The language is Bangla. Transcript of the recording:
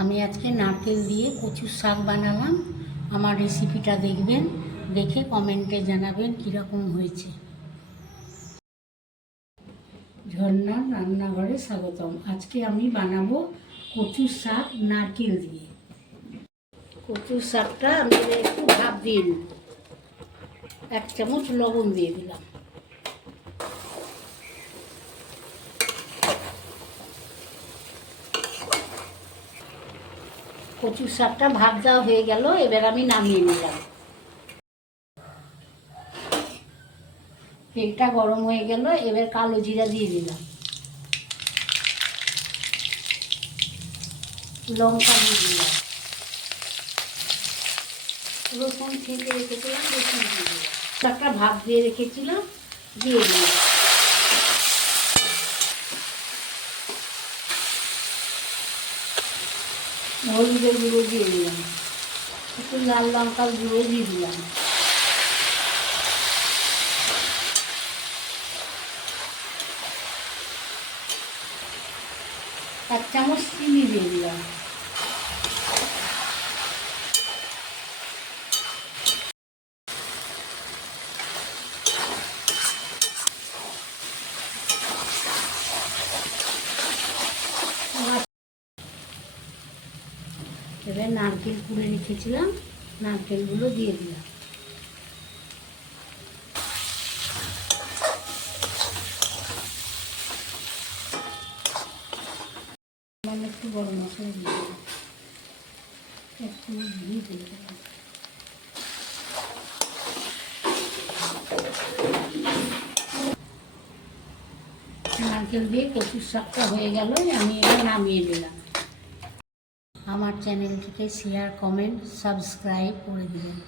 আমি আজকে নারকেল দিয়ে কচুর শাক বানালাম। আমার রেসিপিটা দেখবেন, দেখে কমেন্টে জানাবেন কীরকম হয়েছে। ঝর্ণার রান্নাঘরে স্বাগতম। আজকে আমি বানাবো কচুর শাক নারকেল দিয়ে। কচুর শাকটা আমি একটু ভাপ দিয়ে নিই। 1 চামচ লবণ দিয়ে দিলাম। কচুর শাকটা ভাত দেওয়া হয়ে গেল, এবার আমি নামিয়ে নিলাম। তেলটা গরম হয়ে গেল, এবার কালো জিরা দিয়ে দিলাম, লঙ্কা দিয়ে দিলাম, রসুন ছেঁচে রেখেছিলাম, রসুন দিয়ে দিলাম, শাকটা ভাত দিয়ে রেখেছিলাম দিয়ে দিলাম, হলুদের গুঁড়ো দিয়ে দিলাম, একটু লাল লঙ্কার গুঁড়ো দিয়ে দিলাম, এক চামচ চিনি দিয়ে দিলাম, এবার নারকেল কুড়ে রেখেছিলাম, নারকেলগুলো দিয়ে দিলাম, একটু গরম মশলা দিয়ে দিলাম, একটু ঘি দিয়ে দিলাম, নারকেল দিয়ে কচুর শাকটা হয়ে গেল, আমি এবার নামিয়ে দিলাম। আমার চ্যানেলটিকে শেয়ার, কমেন্ট, সাবস্ক্রাইব করে দিবেন।